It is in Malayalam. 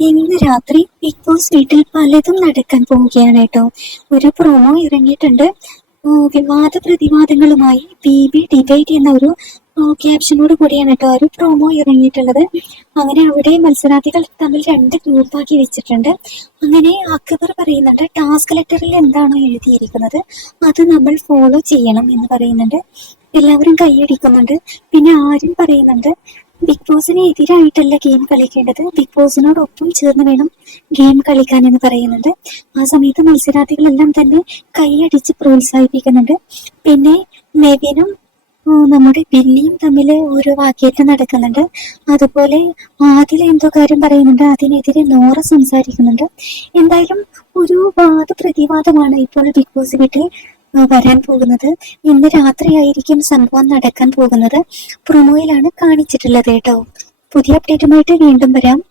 ഇന്ന് രാത്രി ബിഗ് ബോസ് വീട്ടിൽ പലതും നടക്കാൻ പോവുകയാണ് കേട്ടോ. ഒരു പ്രൊമോ ഇറങ്ങിയിട്ടുണ്ട്. വിവാദ പ്രതിവാദങ്ങളുമായി ബി ബി ഡിബേറ്റ് എന്ന ഒരു ക്യാപ്ഷനോട് കൂടിയാണ് കേട്ടോ ഒരു പ്രൊമോ ഇറങ്ങിയിട്ടുള്ളത്. അങ്ങനെ അവിടെ മത്സരാർത്ഥികൾ തമ്മിൽ രണ്ട് ഗ്രൂപ്പാക്കി വെച്ചിട്ടുണ്ട്. അങ്ങനെ അക്ബർ പറയുന്നുണ്ട് ടാസ്ക് ലെറ്ററിൽ എന്താണോ എഴുതിയിരിക്കുന്നത്? അത് നമ്മൾ ഫോളോ ചെയ്യണം എന്ന് പറയുന്നുണ്ട്. എല്ലാവരും കൈയടിക്കുന്നുണ്ട്. പിന്നെ ആരും പറയുന്നുണ്ട് ബിഗ് ബോസിന് എതിരായിട്ടല്ല ഗെയിം കളിക്കേണ്ടത്. ബിഗ് ബോസിനോടൊപ്പം ചേർന്ന് വേണം ഗെയിം കളിക്കാൻ എന്ന് പറയുന്നുണ്ട് ആ സമയത്ത് മത്സരാർത്ഥികളെല്ലാം തന്നെ കൈയടിച്ച് പ്രോത്സാഹിപ്പിക്കുന്നുണ്ട്. പിന്നെ നെവിനും ആ, നമ്മുടെ ബില്ലിയും തമ്മിൽ ഓരോ വാക്കേറ്റം നടക്കുന്നുണ്ട്. അതുപോലെ ആദിൽ എന്തോ കാര്യം പറയുന്നുണ്ട്. അതിനെതിരെ നോറ സംസാരിക്കുന്നുണ്ട്. എന്തായാലും ഒരു വാദ പ്രതിവാദമാണ് ഇപ്പോൾ ബിഗ് ബോസ് വീട്ടിൽ വരാൻ പോകുന്നത്. ഇന്ന് രാത്രിയായിരിക്കും സംഭവം നടക്കാൻ പോകുന്നത്. പ്രൊമോയിലാണ് കാണിച്ചിട്ടുള്ളത് കേട്ടോ. പുതിയ അപ്ഡേറ്റുമായിട്ട് വീണ്ടും വരാം.